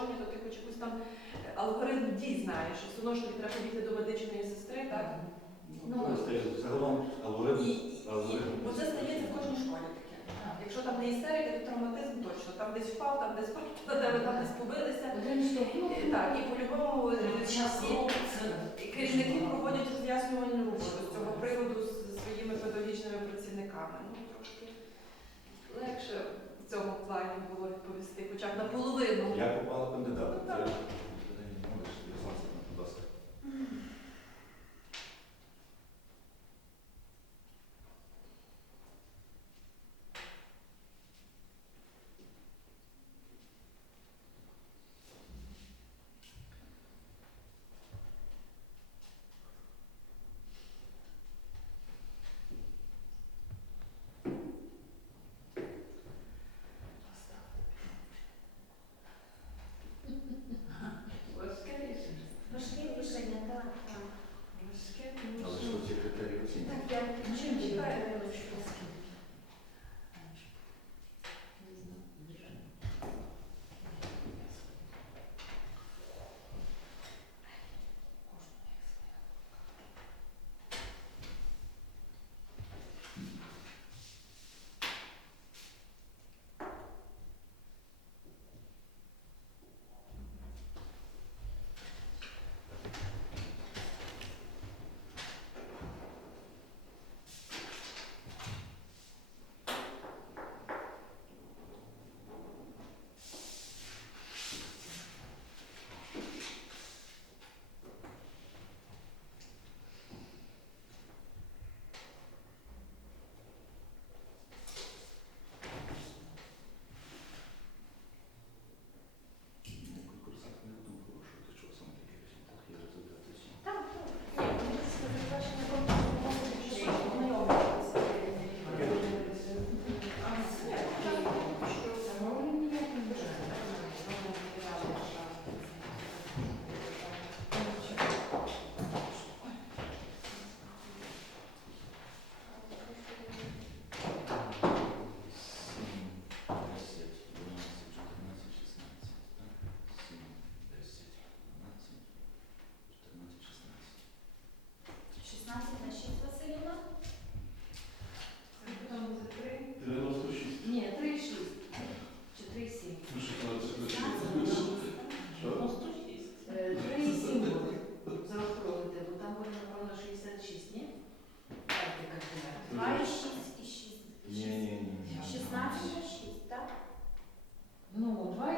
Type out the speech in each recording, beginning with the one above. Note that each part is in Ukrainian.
положення, то ти хоч якусь там е, алгоритм дій знаєш, що все одно, що тобі треба бігти до медичної сестри, так? Ну, ну Загалом алгоритм. І- і- Бо це стається в кожній школі таке. Якщо там не істерика, то травматизм точно. Там десь впав, там десь впав, на тебе там десь побилися. Один Так, і по-любому е, Керівники проводять роз'яснювальну роботу з цього приводу з зі своїми педагогічними працівниками. Ну, трошки легше в цьому плані було відповісти, хоча б наполовину. Я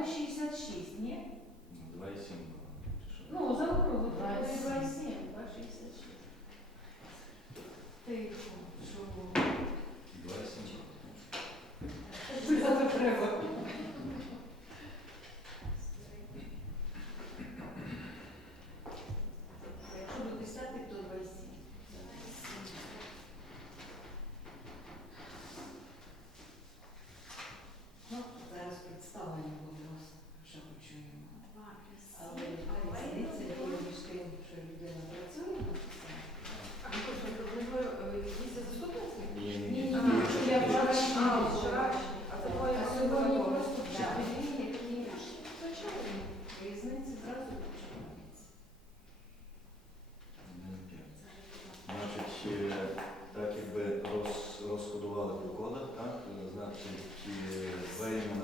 2,66, ні? 2,7. Ну, за то 2,7, 2,66. Тихо, що було. 2,7. Що треба? playing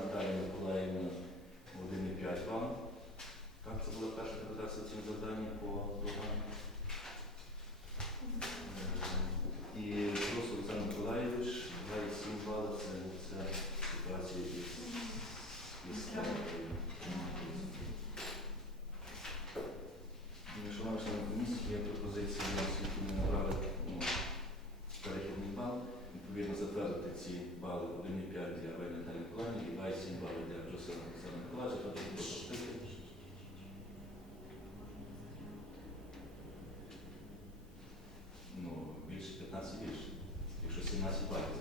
Ну, більше 15 більше, якщо 17 балів.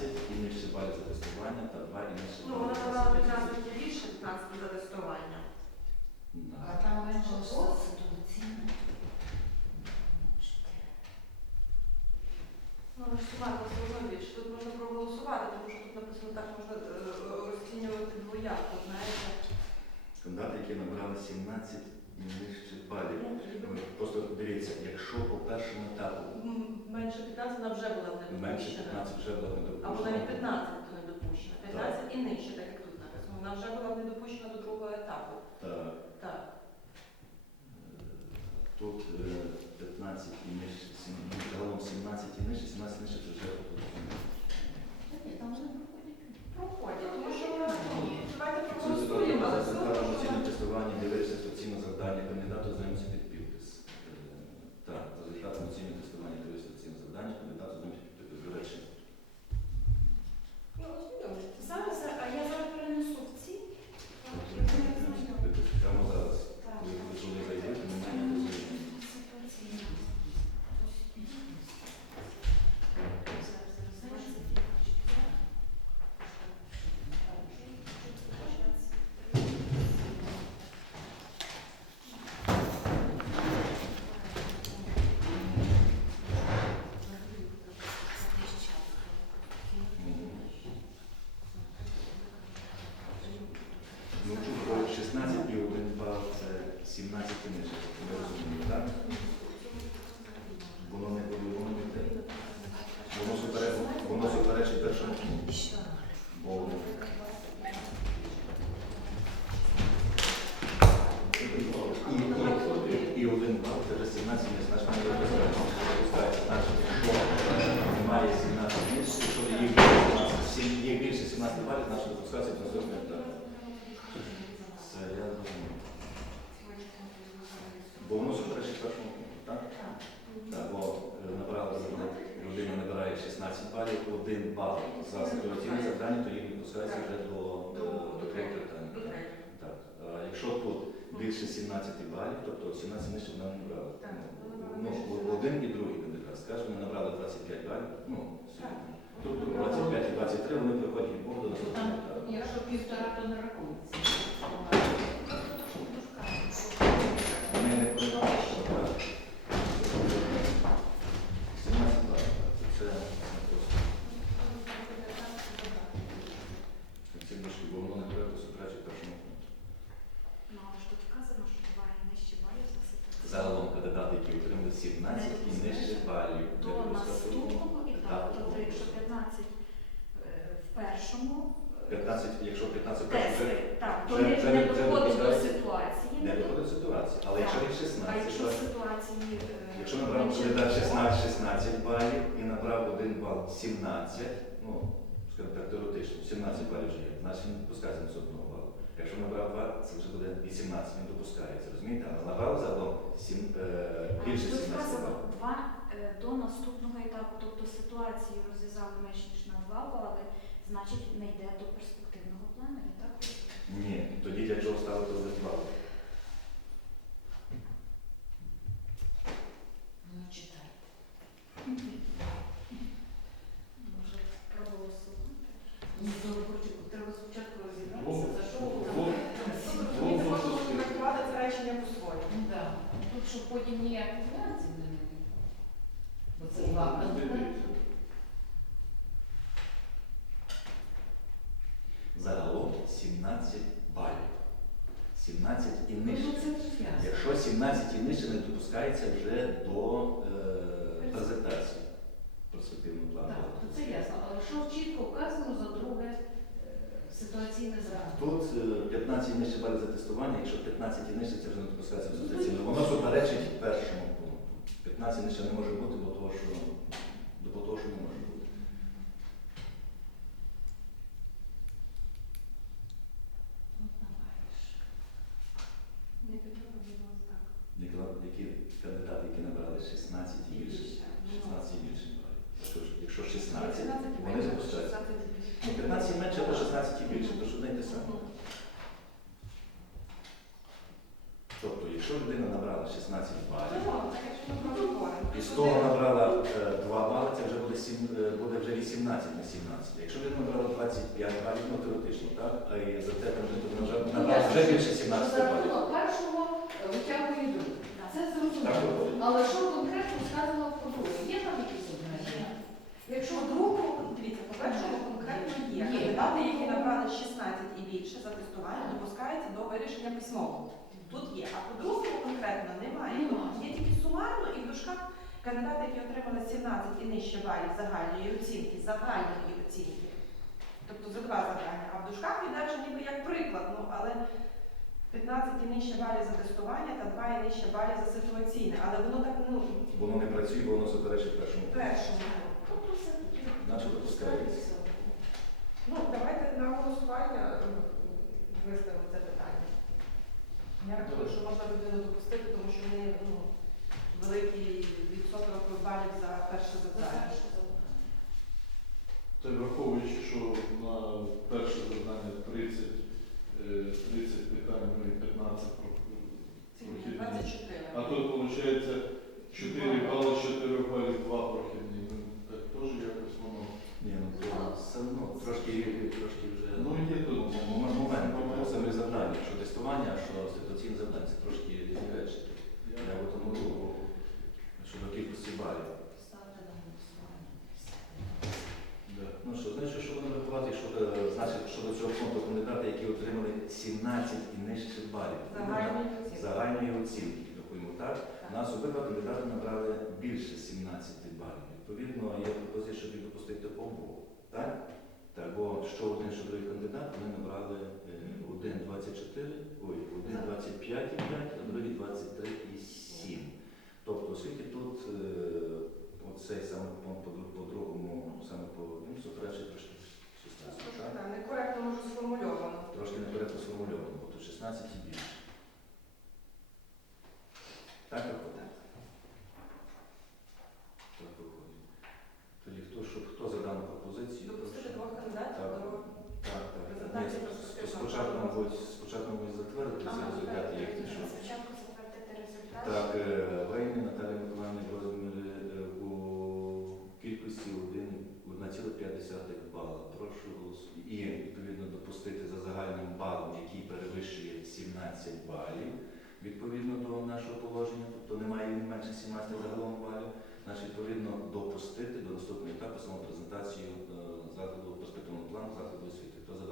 15 і балів за тестування та 2 і Ну, вона 27. 15 і більше 15 за тестування. Да. А там менше ситуаційно. Ну, але ж сумарно все одно більше. Тут можна проголосувати, тому що тут написано так можна е, розцінювати двояко, знаєте. Кандидати, які набрали 17 і нижче балів. Ну, Ну, Просто дивіться, якщо по першому етапу Менше 15 вона вже була не менше допущена. 15 вже було не допущено. Або навіть 15 то не допущена. 15 і нижче, так як тут написано. Вона вже була не допущена до другого етапу. Так. Так. Е, Тут е, 15 і нижче, сім- ну, загалом 17 і нижче, 17 і нижче це вже тут. Проходять. Проходять, тому що вона давайте Це проголосуємо, але все результатом одно. оцінювання тестування дивитися стаційне кандидату знайомиться відпускається вже до, до, до третього питання. До третього. Так. А якщо тут більше 17 балів, тобто 17 нижче вона не набрала. Так, вона Ну, ну, один і другий кандидат. Скажімо, набрали 25 балів, ну, тобто 25 і 23 вони приходять в Бога до наступного етапу. Якщо півтора, то не рахується. Ми не передбачимо, так. 17 балів, так. Це не просто. Ці дошки, бо воно не треба суперечить першому пункту. Ну, але ж тут вказано, що буває нижче балів за ситуацію. Загалом кандидати, які отримали 17 і нижче балів. До наступного етапу, тобто якщо 15 е, в першому е, 15, якщо 15 перших вже тести, так, то вже- не, вже не не- вже доходить до допускається. ситуації. не доходить ситуації. Але якщо їх А 16, якщо то- ситуації... е, якщо набрав менше кандидат двох, 16, 16 балів і набрав один бал 17, ну, скажімо так, теоретично, 17 балів вже є, значить він допускається на одного балу. Якщо набрав 2, це вже буде 18, він допускається, розумієте? Але набрав загалом сім, е, більше Тут 17 балів. два е, до наступного етапу, тобто ситуації розв'язали менш ніж на 2 бали, значить не йде до перспективного плану, я так? Ні, тоді для чого ставити один бал? Ну, читайте. Може проголосувати? Ну, то хоч- треба спочатку розібратися, Двох, за що двох, ви двох, Тобто мені двох можна зустріч. трактувати це речення по-своєму. Ну. Тут, щоб потім ніяких нюансів не було. Бо це два Загалом 17 балів. 17 і нижче. Якщо 17 і нижче не допускається вже до е, презентації перспективного плану. Так, то це ясно. Але що чітко вказано за друге е, ситуаційне заходу? Тут е, 15 і нижче балів за тестування, якщо 15 і нижче, це вже не допускається в презентації. Воно суперечить першому пункту. 15 нижче не може бути, бо того, що, бо того, що не може бути. Тут набираєш. Не підтримую, будь ласка, так. Які- Які кандидати, які набрали 16 і більше. Ну, 16 і більше балів. Якщо ж- Якщо 16 16, і вони менше, допускаються. 16 і більше. Ну, 15 і менше, або 16 і більше, то ж одне й те саме. Тобто, якщо людина набрала 16 балів, Ну, і з того набрала 2 бали, це вже буде, 7, е, буде вже 18 на 17. Якщо людина набрала 25 балів, ну теоретично, так? А і за там вже набрала набрала вже більше 17 балів. першого е, витягує друге. Це зрозуміло. Але що конкретно сказано по друге? Є там якісь обмеження? Якщо в дивіться, по першому конкретно є. Є. Кандидати, які набрали 16 і більше за тестування, допускаються до вирішення письмового. Тут є. А по другому конкретно немає. Немає. Є тільки сумарно і в дужках кандидати, які отримали 17 і нижче балів загальної оцінки, загальної оцінки. Тобто за два завдання. А в дужках вже ніби як приклад, ну але 15 і нижче балів за тестування та 2 і нижче балів за ситуаційне. Але воно так, ну, Воно не працює, бо воно суперечить першому. першому. Тобто все Наче допускається. Ну, давайте на голосування виставимо це питання. Я рахую, що можна людину допустити, тому що в неї ну, великий відсоток балів за перше завдання. Та й враховуючи, що на перше завдання 30, е, 30 питань, ну і 15 про- прохідні. 24. А тут виходить 4 бали, 4 балів, 2 прохідні. Ну, так теж якось воно. Ні, ну то все одно трошки, трошки вже Ну, є тут момент, момент, момент саме завдання, що тестування, а що завдання, це трошки речі. Я в тому думаю, що до кількості балів. Ставте на голосування. Да. Ну що, значить, що будемо рахувати, що е, значить щодо цього фонду кандидати, які отримали 17 і нижче балів. Загальні оцінки. Загальної оцінки, рахуємо так. Нас обидва кандидати набрали більше 17 балів. Відповідно, є пропозиція, щоб їх допустити обох. Так? Так, бо що один, що другий кандидат, вони набрали е, один 24, ой, один 25 і 5, а другий 23 і 7. Тобто, оскільки тут е, оцей саме пункт по, друг- по другому, саме по ну, суперечить трошки 16, так? Так, Некоректно може сформульовано. Трошки некоректно сформульовано, бо тут 16 і більше. Так виходить? Так виходить. Тоді хто, щоб, хто за дану пропозицію? Допустити прошу. двох кандидатів Так. до Так, так. Ні, презентації с- перспективного спочатку, плану. Мабуть, спочатку, мабуть, затвердити ці результати, як і що. Спочатку затвердити результат. Так, е, Вейни Наталія Миколаївна е, у кількості 1,5 бала. Прошу голосувати. І відповідно допустити за загальним балом, який перевищує 17 балів, відповідно до нашого положення, тобто немає менше 17 загалом балів, значить відповідно допустити до наступного етапу самопрезентацію е, закладу перспективного плану закладу освіти. Хто за